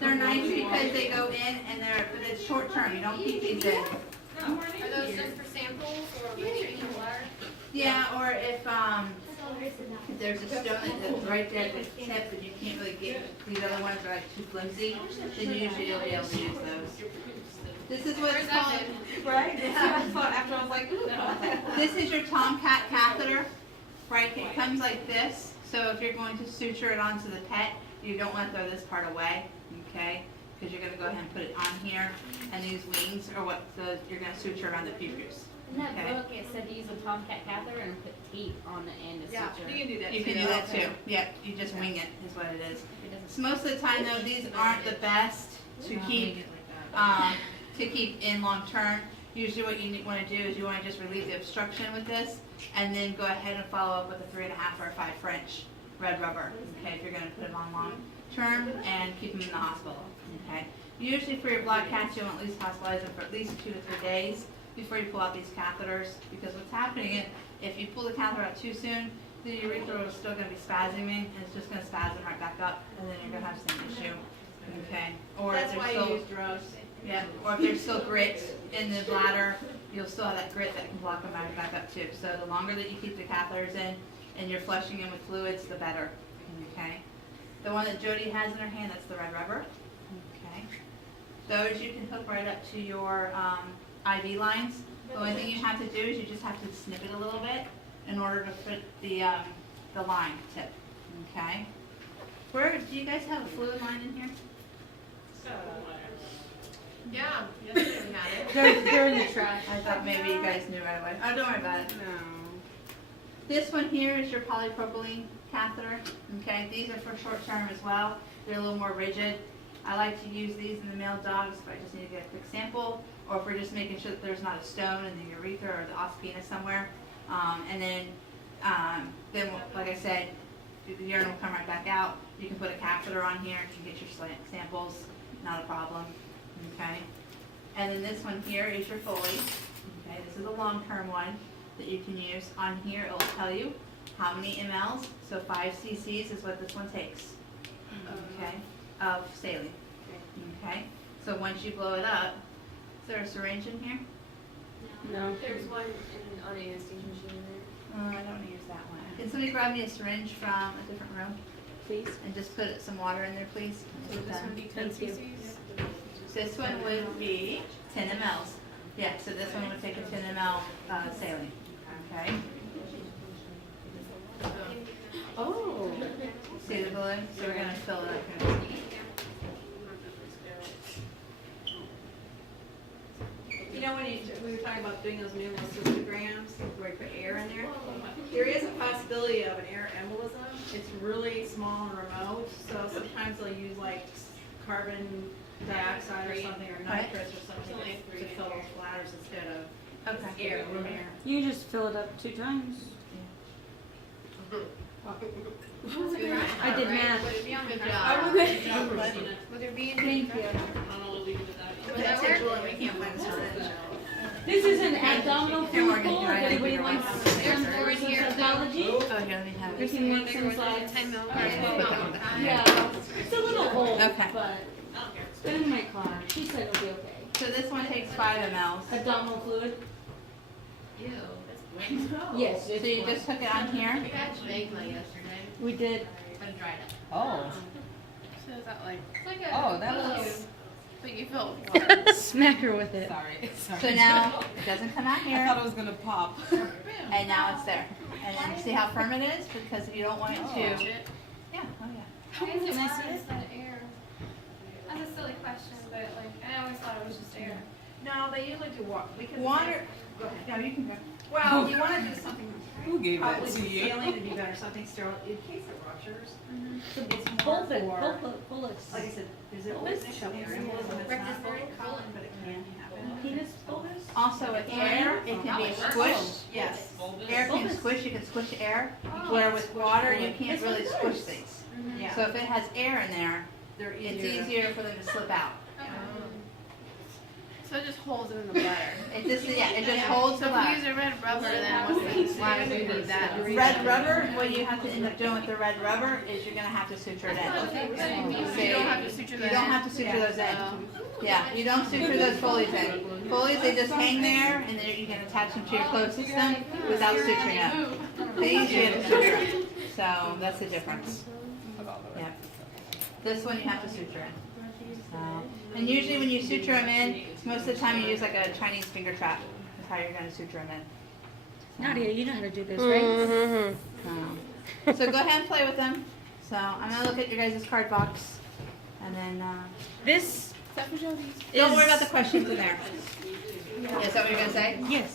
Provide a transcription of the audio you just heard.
they're nice because they go in and but it's short term. You don't keep these in. Are those just for samples or reaching the water? Yeah, or if there's a stone that's right there at the tip and you can't really get, these other ones are like too flimsy, then usually you'll be able to use those. This is what's called, Right? After I was like, ooh. this is your Tomcat catheter, right? It comes like this, so if you're going to suture it onto the pet, you don't want to throw this part away, okay? Because you're going to go ahead and put it on here, and these wings are what you're going to suture around the pubis. In that book, it said to use a Tomcat catheter and put tape on the end of suture. You can do that too. You can do that too. Yeah, you just wing it is what it is. So most of the time though, these aren't the best to keep in long term. Usually what you want to do is you want to just relieve the obstruction with this and then go ahead and follow up with a 3.5 or 5 French red rubber, okay, if you're going to put them on long term and keep them in the hospital, okay. Usually for your blood cats, you want at least hospitalize them for at least 2 to 3 days before you pull out these catheters, because what's happening is if you pull the catheter out too soon, the urethra is still going to be spasming and it's just going to spasm right back up and then you're going to have the same issue, okay. Or That's if why there's you still, use drugs. yeah, or if there's still grit in the bladder, you'll still have that grit that can block them back up too. So the longer that you keep the catheters in and you're flushing in with fluids, the better, okay. The one that Jody has in her hand, that's the red rubber, okay. Those you can hook right up to your IV lines. The only thing you have to do is you just have to snip it a little bit in order to fit the line tip, okay. Where do you guys have a fluid line in here? Yeah, yesterday we had it. They're in the trash. I thought maybe you guys knew right away. Oh, don't worry about it. No. This one here is your polypropylene catheter. Okay, these are for short term as well. They're a little more rigid. I like to use these in the male dogs if I just need to get a quick sample, or if we're just making sure that there's not a stone in the urethra or the os penis somewhere. And then, like I said, the urine will come right back out. You can put a catheter on here. You can get your samples. Not a problem. Okay. And then this one here is your Foley. Okay, this is a long-term one that you can use. On here, it will tell you how many mLs. So 5 cc's is what this one takes. Okay, of saline. Okay. So once you blow it up, is there a syringe in here? No. There's one on the anesthesia machine in there. I don't want to use that one. Can somebody grab me a syringe from a different room, Please. and just put some water in there, please? So this would be 10 Thank you. cc's? This one would be 10 mLs. Yeah, so this one would take a 10 ml saline. Okay. Oh. See the balloon? So we're going to fill it up here. You know when we were talking about doing those new cystograms where you put air in there is a possibility of an air embolism. It's really small and remote, so sometimes they'll use like carbon dioxide or something, or nitrous or something to fill those bladders instead of Okay. air, room air. You can just fill it up 2 times. I did math. Would it be on the Good ground? job. Would there be Thank any? you. Would that work? We can't find the syringe. This is an abdominal Here, Morgan, fluid. do I have Anybody your wants white some There's more in here. psychology? Oh, here, let me have We it. can make some There was slides. 10 mil. Yeah, it's a little old, Okay. but it's been in my car. She said it'll be okay. So this one takes 5 mLs. Abdominal fluid? Ew, that's great. Yes. So you just hook it on here. We got vaguely yesterday, We did. but it dried up. Oh, So is that like? It's like a Oh, that pillow, was- but you feel water. Smack her with it. sorry. So now it doesn't come out I here, thought it was gonna pop. and now it's there. And then see how firm it is, because if you don't want it to. Yeah. Oh yeah. Why is it Can I water see it? instead of air? That's a silly question, but like I always thought it was just air. No, they usually do water. Water. Go ahead. No, you can go. Well, you want to do something Who gave that probably to you? saline would be better, something sterile in case it ruptures. It's Pull more it, for, bullets. like I said, is it initial air embolism? It's not very common, but it can happen. Penis bullets? Also with air, it can be squished. Yes. Air can squish. You can squish air. Where with water, you can't really squish things. Yeah. So if it has air in there, They're it's easier. easier for them to slip out. So it just holds it in the bladder. It just holds So the if we bladder. use a red rubber, then why would we need that? Red rubber, what you have to end up doing with the red rubber is you're gonna have to suture it in. You don't have to suture You that don't in? have to suture those in. Yeah, you don't suture those Foley's in. Foley's, they just hang there and then you can attach them to your closed system without suturing them. These you have to suture. So that's the difference. Yeah. This one you have to suture in. So, and usually when you suture them in, most of the time you use like a Chinese finger trap. That's how you're gonna suture them in. Nadia, you know how to do this, right? So go ahead and play with them. So I'm gonna look at your guys' card box, and then This don't worry about the questions in there. Is that what you're gonna say? yes.